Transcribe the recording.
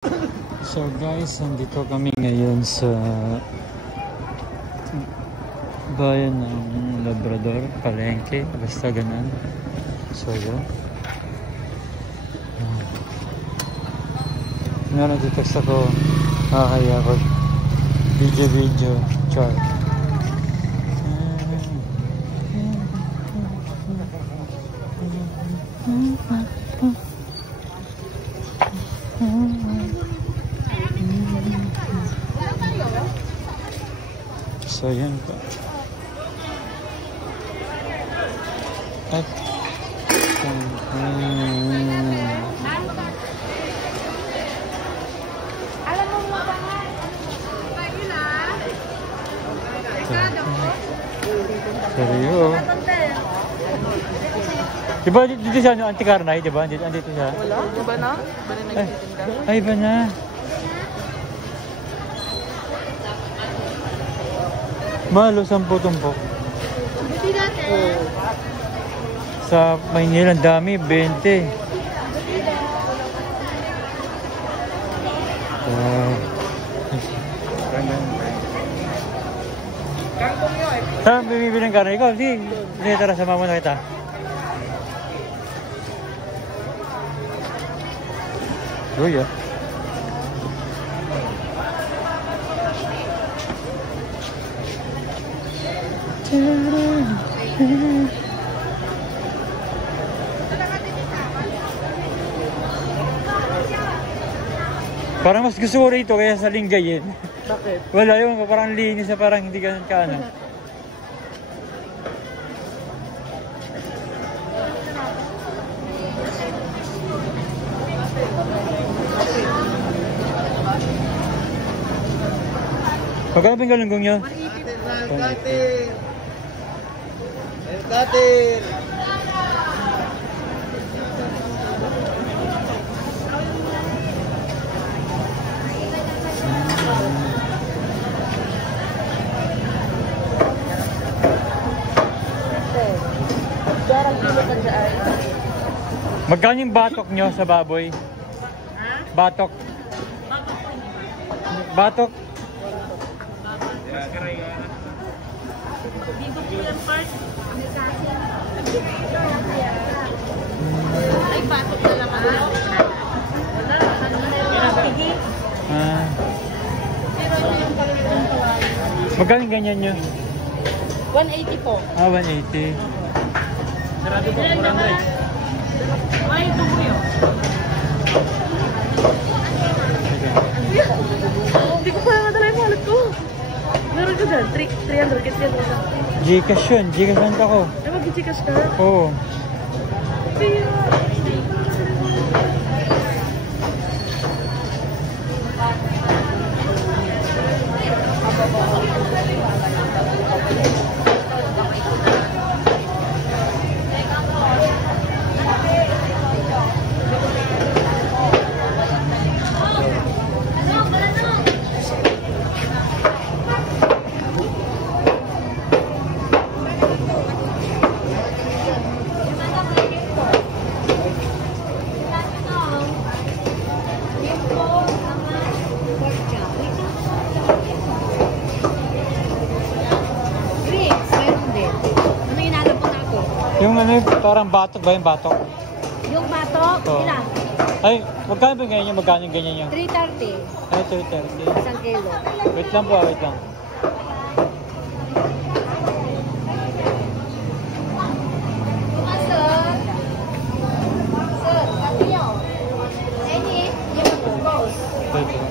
So guys, nandito kami ngayon sa bayan ng Labrador, Palengke, basta ganun. So yun. Nga nag-text ako, makakaya ako. Video, char. So yan po. At alam mo mo ba nga? Seryo. Diba dito siya no, Antikarnay, diba? Andito siya. Wala? Diba na? Ba na nagtitinda? Ay, iba na. Malo, 10 tumpok. Buti natin. Sa Maynila, ang dami, 20. Saan bumibili ng karne? Ikaw, sige, tara, sama mo na kita. Uy, ah. Parang mas gusto ko rito kaya sa Lingayen. Bakit? Wala yung parang linis na parang hindi ganun ka ano. Magkano ba yung galunggong nyo? Katin! Magkano yung batok nyo sa baboy? Batok. Batok. Ay, batok na lang. Ah. Magkano yung ganyan nyo? 180 po. Ah, 180. Sarado po, 400. Ay, ito mo yun. Hindi ko pa nadala yung wallet ko. Meron ka dyan? 300 kasi yan. Gcash yun. Gcash ako. Ay, mag-gcash ka? Oo. Kaya... Yung ano, parang batok ba yung batok? Yung batok, Oo. ilan? Ay, magkano ba ganyan? Magkano yung ganyan yung? 330. Ay, 230. Isang kilo. Wait lang po, wait lang. Wait lang.